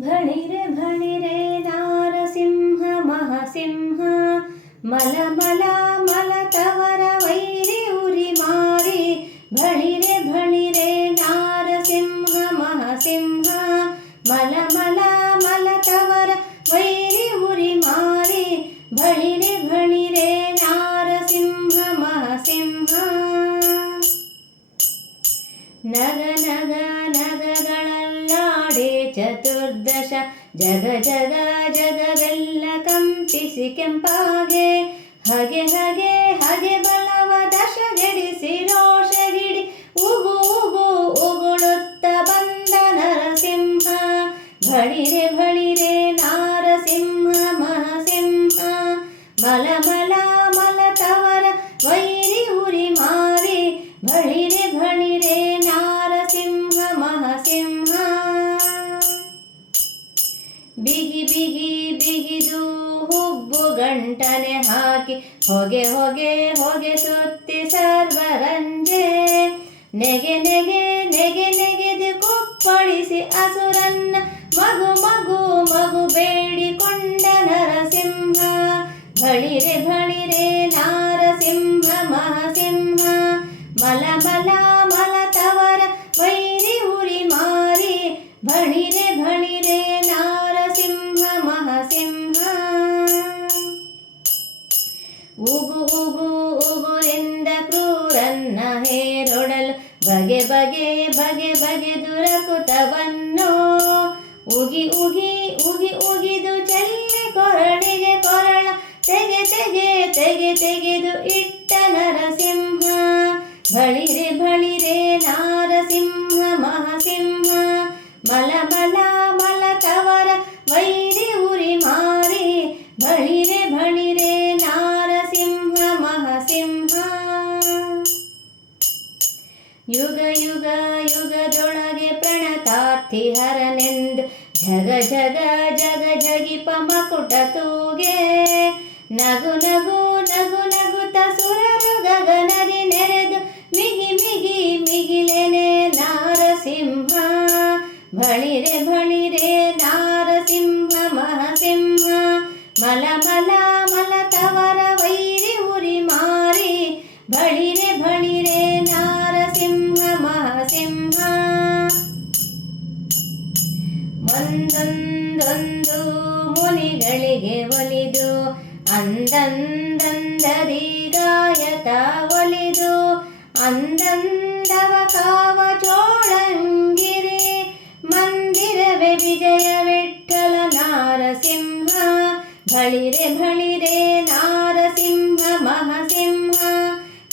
भणिर् भणिरे नारसिंह महसिंह। मलमलमलतवर वैरि उरिमारि भणिर् भणिरे नारसिंह महसिंह। ಚತುರ್ದಶ ಜಗ ಜಗ ಜಗವೆಲ್ಲ ಕಂಪಿಸಿ ಕೆಂಪಾಗೆ. ಹಗೆ ಹಗೆ ಹಗೆ ಬಲವ ದಶಗೆಡಿಸಿ ರೋಷಗಿಡಿ ಉಗು ಉಗು ಉಗುಳುತ್ತ ಬಂದ ನರಸಿಂಹ. ಭಳಿರೆ ಭಳಿರೆ ನಾರಸಿಂಹ ಮಹಸಿಂಹ. ಮಲ ಮಲ ಬಿಗಿ ಬಿಗಿ ಬಿಗಿದು ಹುಬ್ಬು ಗಂಟನೆ ಹಾಕಿ ಹೊಗೆ ಹೊಗೆ ಹೊಗೆ ಸುತ್ತಿ ಸರ್ವರಂಜೆ. ನೆಗೆ ನೆಗೆ ನೆಗೆ ನೆಗೆದು ಕುಪ್ಪಳಿಸಿ ಅಸುರನ್ನ ಮಗು ಮಗು ಮಗು ಬೇಡಿಕೊಂಡ ನರಸಿಂಹ. ಬಳಿರೆ ಬಳಿರೆ ನಾರಸಿಂಹ ಮಹಸಿಂಹ. ಮಲ ಮಲ ಮಲ ತವರ ವೈರಿ ಉರಿ ಮಾರಿ ಬಳಿರೆ ಉಗು ಉಗು ಉಗುರಿಂದ ಕ್ರೂರನ್ನ ಹೇರೊಡಲು. ಬಗೆ ಬಗೆ ಬಗೆ ಬಗೆ ದುರಕುತವನ್ನು. ಉಗಿ ಉಗಿ ಉಗಿ, ಉಗಿದು ಚಲ್ಲಿ ಕೊರಳಿಗೆ ಕೊರಳ. ತೆಗೆ ತೆಗೆ ತೆಗೆ, ತೆಗೆದು ಇಟ್ಟ ನರಸಿಂಹ. ಬಳಿರೆ ಬಳಿರೆ ನಾರಸಿಂಹ, ಮಹಸಿಂಹ. ಮಲ ಯುಗ ಯುಗ ಯುಗದೊಳಗೆ ಪ್ರಣತಾರ್ಥಿ ಹರನೆಂದು ಜಗ ಜಗ ಜಗ ಜಗಿಪ ಮಕುಟ ತೂಗೆ. ನಗು ನಗು ನಗು ನಗುತ ಸುರರು ಗಗನದಿ ನೆರೆದು ಮಿಗಿ ಮಿಗಿ ಮಿಗಿಲೆನೆ ನಾರಸಿಂಹ. ಬಳಿರೆ ಬಳಿರೆ ನಾರಸಿಂಹ ಮಹಸಿಂಹ. ಮಲ ಮಲ ಮಲ ತವರ ವೈರಿ ಉರಿ ಮಾರಿ ಬಳಿರೆ ಒಂದೊಂದೊಂದು ಮುನಿಗಳಿಗೆ ಒಲಿದು ಅಂದಂದರಿ ಗಾಯತ ಒಲಿದು, ಅಂದಂದವ ಕಾವ ಚೋಳಂಗಿರಿ ಮಂದಿರವೆ ವಿಜಯ ವಿಠಲ ನಾರಸಿಂಹ ಬಳಿರೆ ಬಳಿರೆ ನಾರಸಿಂಹ ಮಹಸಿಂಹ,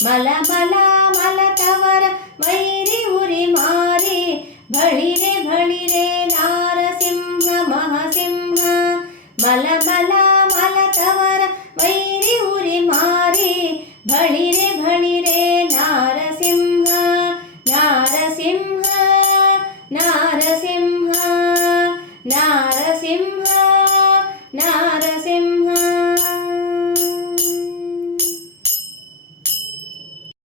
ಮಲ ಮಲ ಮಲ ತವರ ಮೈರಿ ಉರಿ ಮಾರಿ ಬಳಿರೆ ಬಳಿರೆ ಮಲ ಮಲ ಮಲ ತವರ ವೈರಿ ಉರಿ